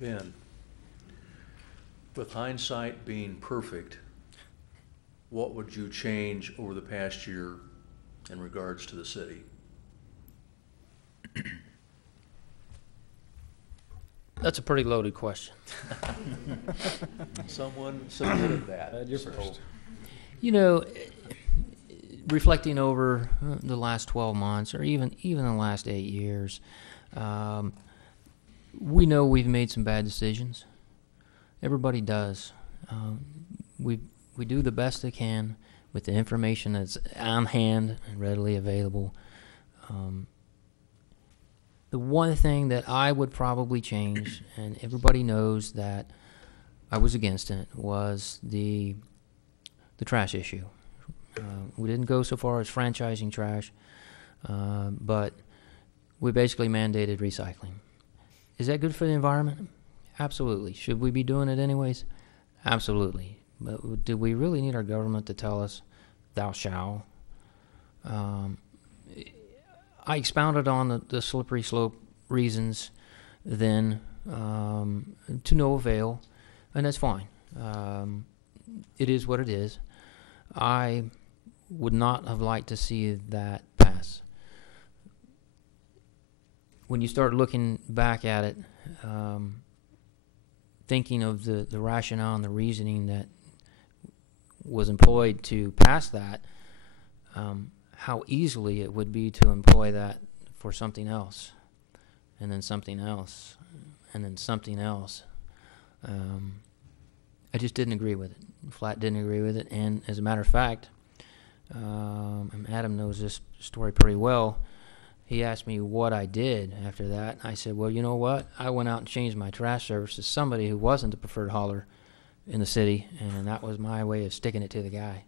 Ben, with hindsight being perfect, what would you change over the past year in regards to the city? That's a pretty loaded question. Someone submitted that. You're so- first. You know, reflecting over the last 12 months or even the last 8 years, we know we've made some bad decisions. Everybody does. We do the best they can with the information that's on hand and readily available. The one thing that I would probably change, and everybody knows that I was against it, was the trash issue. We didn't go so far as franchising trash, but we basically mandated recycling. Is that good for the environment? Absolutely. Should we be doing it anyways? Absolutely. But do we really need our government to tell us, thou shalt? I expounded on the slippery slope reasons then to no avail, and that's fine. It is what it is. I would not have liked to see that pass. When you start looking back at it, thinking of the rationale and the reasoning that was employed to pass that, how easily it would be to employ that for something else, and then something else, and then something else. I just didn't agree with it. Flat didn't agree with it, and as a matter of fact, and Adam knows this story pretty well, he asked me what I did after that. I said, well, you know what? I went out and changed my trash service to somebody who wasn't the preferred hauler in the city, and that was my way of sticking it to the guy.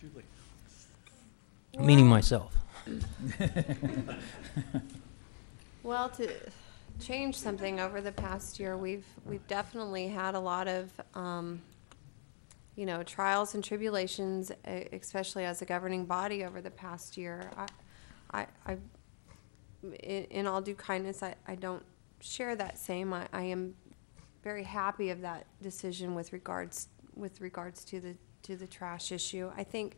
Julie. Meaning myself. Well, to change something over the past year, we've definitely had a lot of, trials and tribulations, especially as a governing body over the past year. In all due kindness, I don't share that same. I am very happy of that decision with regards to the trash issue. I think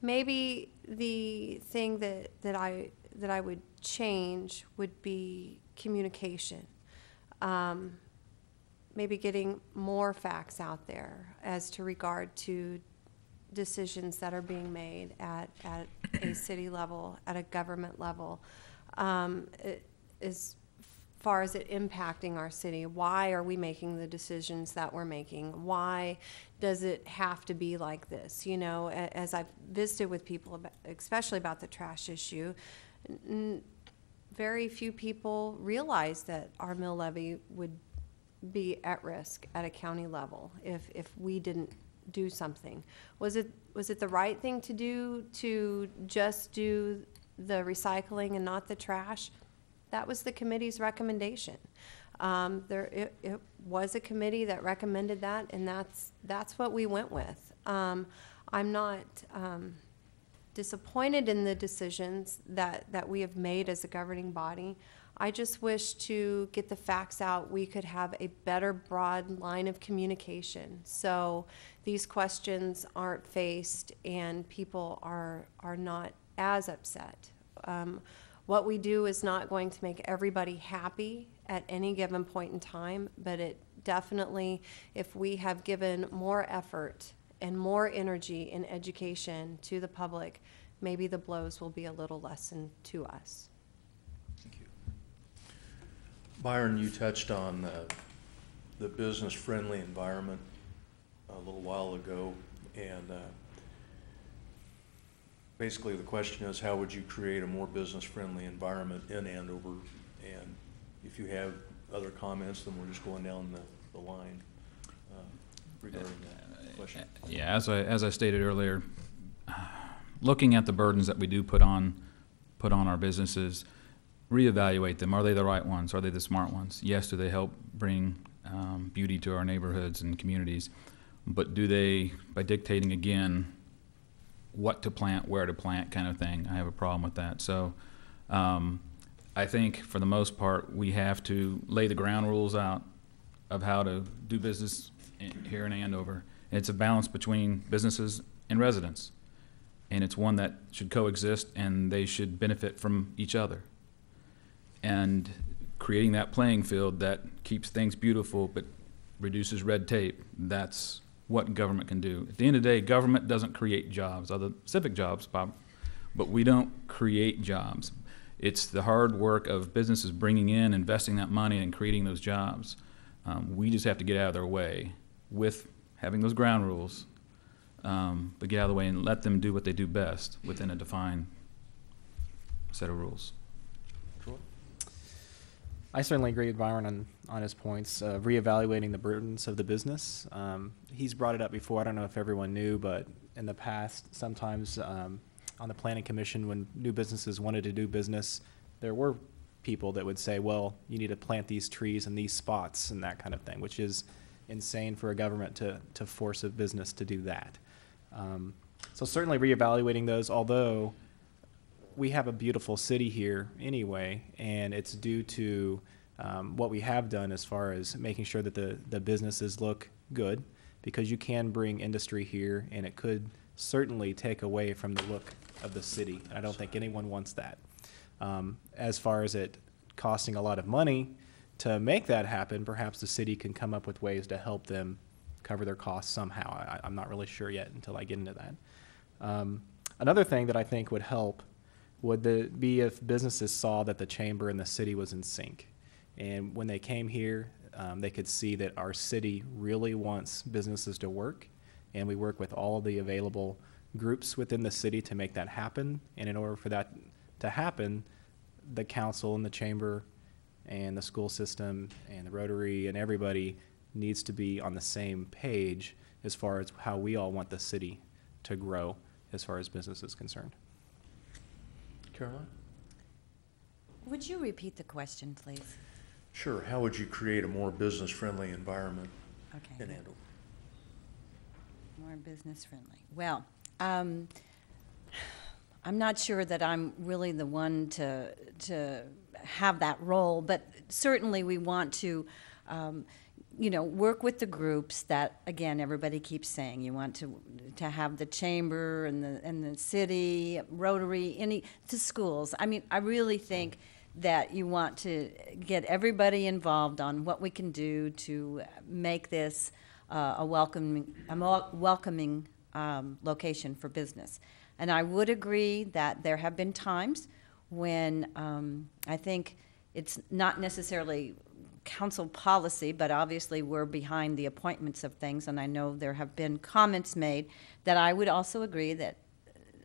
maybe the thing that I would change would be communication. Maybe getting more facts out there as to regard to decisions that are being made at a city level, at a government level, as far as it impacting our city. Why are we making the decisions that we're making? Why does it have to be like this? You know, as I've visited with people, especially about the trash issue, very few people realize that our mill levy would be at risk at a county level if we didn't do something. Was it the right thing to do to just do the recycling and not the trash? That was the committee's recommendation. It was a committee that recommended that, and that's what we went with. I'm not disappointed in the decisions that we have made as a governing body. I just wish to get the facts out. We could have a better broad line of communication, so these questions aren't faced and people are not as upset. What we do is not going to make everybody happy at any given point in time, but it definitely, if we have given more effort and more energy in education to the public, maybe the blows will be a little lessened to us. Thank you. Byron, you touched on the business-friendly environment a little while ago, and basically the question is, how would you create a more business-friendly environment in Andover? And if you have other comments, then we're just going down the line regarding that question. Yeah, as I stated earlier, looking at the burdens that we do put on our businesses, reevaluate them. Are they the right ones? Are they the smart ones? Yes, do they help bring beauty to our neighborhoods and communities? But do they, by dictating again what to plant, where to plant kind of thing, I have a problem with that. So I think for the most part, we have to lay the ground rules out of how to do business here in Andover. It's a balance between businesses and residents. And it's one that should coexist, and they should benefit from each other. And creating that playing field that keeps things beautiful but reduces red tape, that's what government can do. At the end of the day, government doesn't create jobs, other civic jobs, Bob, but we don't create jobs. It's the hard work of businesses bringing in, investing that money, and creating those jobs. We just have to get out of their way with having those ground rules, but get out of the way and let them do what they do best within a defined set of rules. I certainly agree with Byron on his points, reevaluating the burdens of the business. He's brought it up before. I don't know if everyone knew, but in the past, sometimes on the Planning Commission, when new businesses wanted to do business, there were people that would say, well, you need to plant these trees in these spots and that kind of thing, which is insane for a government to force a business to do that. So certainly reevaluating those, although we have a beautiful city here anyway, and it's due to what we have done as far as making sure that the businesses look good, because you can bring industry here, and it could certainly take away from the look of the city. And I don't think anyone wants that. As far as it costing a lot of money to make that happen, perhaps the city can come up with ways to help them cover their costs somehow. I'm not really sure yet until I get into that. Another thing that I think would help would be if businesses saw that the chamber and the city was in sync. And when they came here, they could see that our city really wants businesses to work, and we work with all of the available groups within the city to make that happen. And in order for that to happen, the council and the chamber and the school system and the Rotary and everybody needs to be on the same page as far as how we all want the city to grow as far as business is concerned. Caroline? Would you repeat the question, please? Sure. How would you create a more business-friendly environment Okay. in Andover? More business friendly. Well, I'm not sure that I'm really the one to have that role, but certainly we want to, work with the groups that, again, everybody keeps saying. You want to have the chamber and the city, Rotary, the schools. I mean, I really think that you want to get everybody involved on what we can do to make this a welcoming location for business. And I would agree that there have been times when I think it's not necessarily council policy, but obviously we're behind the appointments of things, and I know there have been comments made that I would also agree that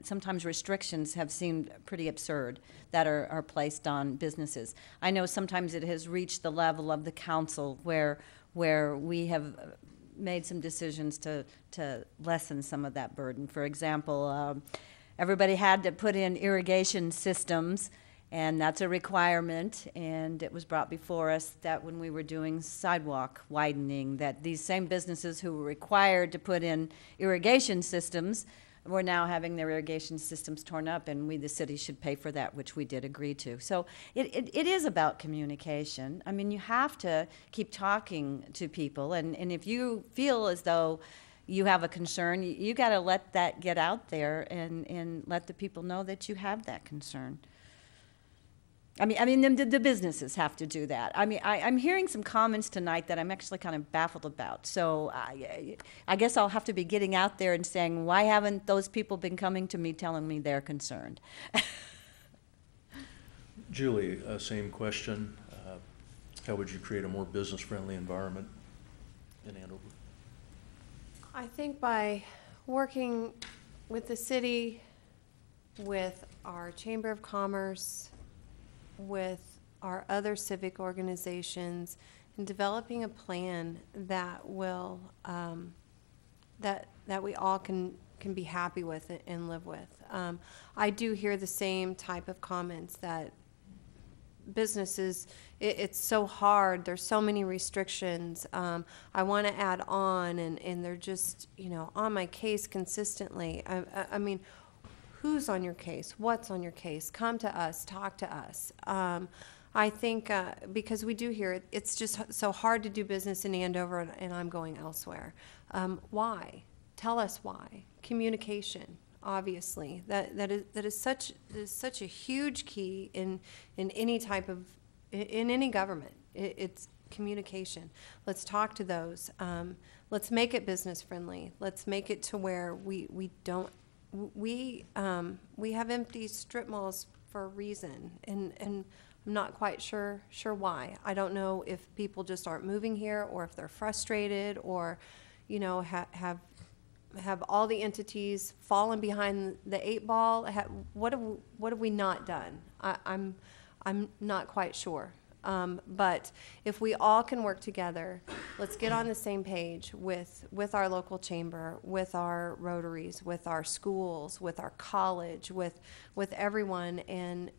sometimes restrictions have seemed pretty absurd that are placed on businesses. I know sometimes it has reached the level of the council where we have made some decisions to lessen some of that burden. For example, everybody had to put in irrigation systems, and that's a requirement, and it was brought before us that when we were doing sidewalk widening, that these same businesses who were required to put in irrigation systems were now having their irrigation systems torn up, and we, the city, should pay for that, which we did agree to. So it is about communication. I mean, you have to keep talking to people, and if you feel as though you have a concern, you got to let that get out there and let the people know that you have that concern. I mean, the businesses have to do that. I mean, I'm hearing some comments tonight that I'm actually kind of baffled about. So I guess I'll have to be getting out there and saying, why haven't those people been coming to me telling me they're concerned? Julie, same question. How would you create a more business-friendly environment in Andover? I think by working with the city, with our Chamber of Commerce, with our other civic organizations, and developing a plan that will that we all can be happy with and live with. I do hear the same type of comments that businesses, it's so hard, there's so many restrictions, I want to add on, and they're just on my case consistently. I mean, who's on your case, what's on your case, come to us, talk to us. I think because we do hear it, it's just so hard to do business in Andover, and I'm going elsewhere. Why? Tell us why. Communication, obviously, that is such a huge key in any type of in any government. It's communication. Let's talk to those. Let's make it business friendly. Let's make it to where we don't we have empty strip malls for a reason, and I'm not quite sure why. I don't know if people just aren't moving here, or if they're frustrated, or have all the entities fallen behind the 8 ball. What have we not done? I'm not quite sure. But if we all can work together, let's get on the same page with our local chamber, with our Rotaries, with our schools, with our college, with everyone, and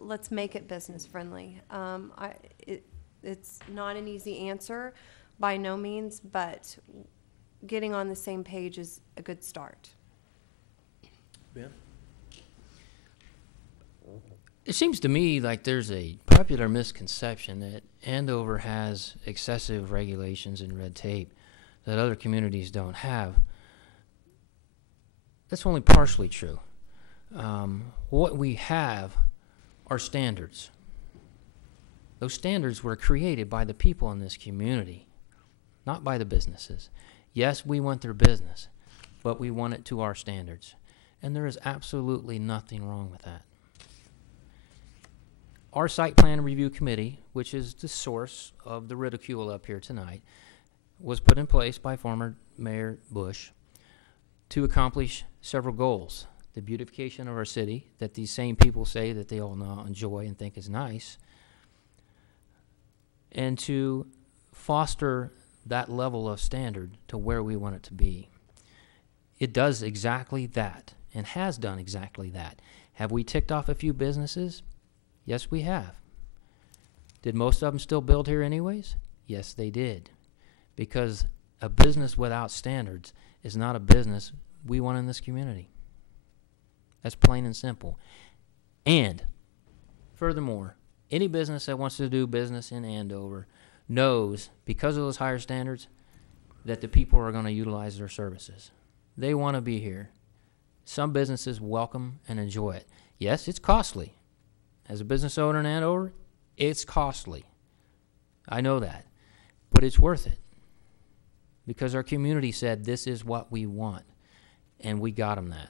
let's make it business friendly. It's not an easy answer by no means, but getting on the same page is a good start. Ben? It seems to me like there's a popular misconception that Andover has excessive regulations and red tape that other communities don't have. That's only partially true. What we have are standards. Those standards were created by the people in this community, not by the businesses. Yes, we want their business, but we want it to our standards. And there is absolutely nothing wrong with that. Our site plan review committee, which is the source of the ridicule up here tonight, was put in place by former Mayor Bush to accomplish several goals. The beautification of our city, that these same people say that they all now enjoy and think is nice, and to foster that level of standard to where we want it to be. It does exactly that, and has done exactly that. Have we ticked off a few businesses? Yes, we have. Did most of them still build here anyways? Yes, they did. Because a business without standards is not a business we want in this community. That's plain and simple. And furthermore, any business that wants to do business in Andover knows, because of those higher standards, that the people are going to utilize their services. They want to be here. Some businesses welcome and enjoy it. Yes, it's costly. As a business owner in Andover, it's costly. I know that. But it's worth it. Because our community said this is what we want. And we got them that.